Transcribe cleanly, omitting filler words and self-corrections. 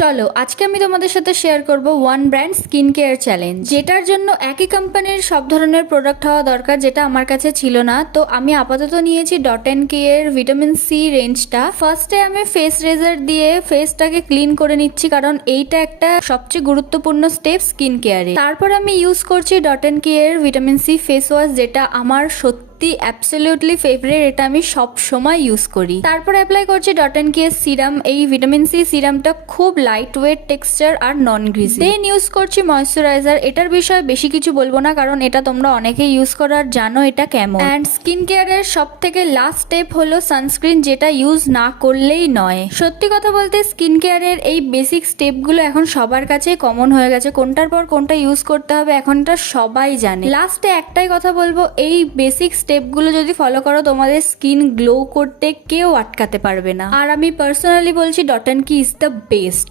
চলো আজকে আমি তোমাদের সাথে শেয়ার করব one brand skin care challenge, যেটার জন্য একই কোম্পানির সব ধরনের প্রোডাক্ট হওয়া দরকার, যেটা আমার কাছে ছিল না। তো আমি আপাতত নিয়েছি ডট অ্যান্ড কি এর ভিটামিন সি রেঞ্জটা। ফার্স্টে আমি ফেস রেজার দিয়ে ফেসটাকে ক্লিন করে নিচ্ছি, কারণ এইটা একটা সবচেয়ে গুরুত্বপূর্ণ স্টেপ স্কিন কেয়ারে। তারপর আমি ইউজ করছি ডট অ্যান্ড কি এর ভিটামিন সি ফেস ওয়াশ, যেটা আমার সত্যি অ্যাবসলিউটলি ফেভারিট। এটা আমি সব সময় ইউজ করি। তারপর অ্যাপ্লাই করছি ডট অ্যান্ড কি এর সিরাম। এই ভিটামিন সি সিরামটা খুব লাইট ওয়েট টেক্সচার আর নন গ্রিজি। দেন ইউজ করছি ময়শ্চারাইজার। এটার বিষয়ে বেশি কিছু বলবো না, কারণ এটা তোমরা অনেকেই ইউজ করো আর জানো এটা কেমন। অ্যান্ড স্কিন কেয়ারের সব থেকে লাস্ট স্টেপ হলো সানস্ক্রিন, যেটা ইউজ না করলেই নয়। সত্যি কথা বলতে স্কিন কেয়ারের এই বেসিক স্টেপগুলো এখন সবার কাছে কমন হয়ে গেছে। কোনটার পর কোনটা ইউজ করতে হবে এখন এটা সবাই জানে। লাস্টে একটাই কথা বলবো, এই বেসিক স্টেপগুলো যদি ফলো করো তোমাদের স্কিন গ্লো করতে কেউ আটকাতে পারবে না। আর আমি পার্সোনালি বলছি ডট অ্যান্ড কি ইজ দ্য বেস্ট।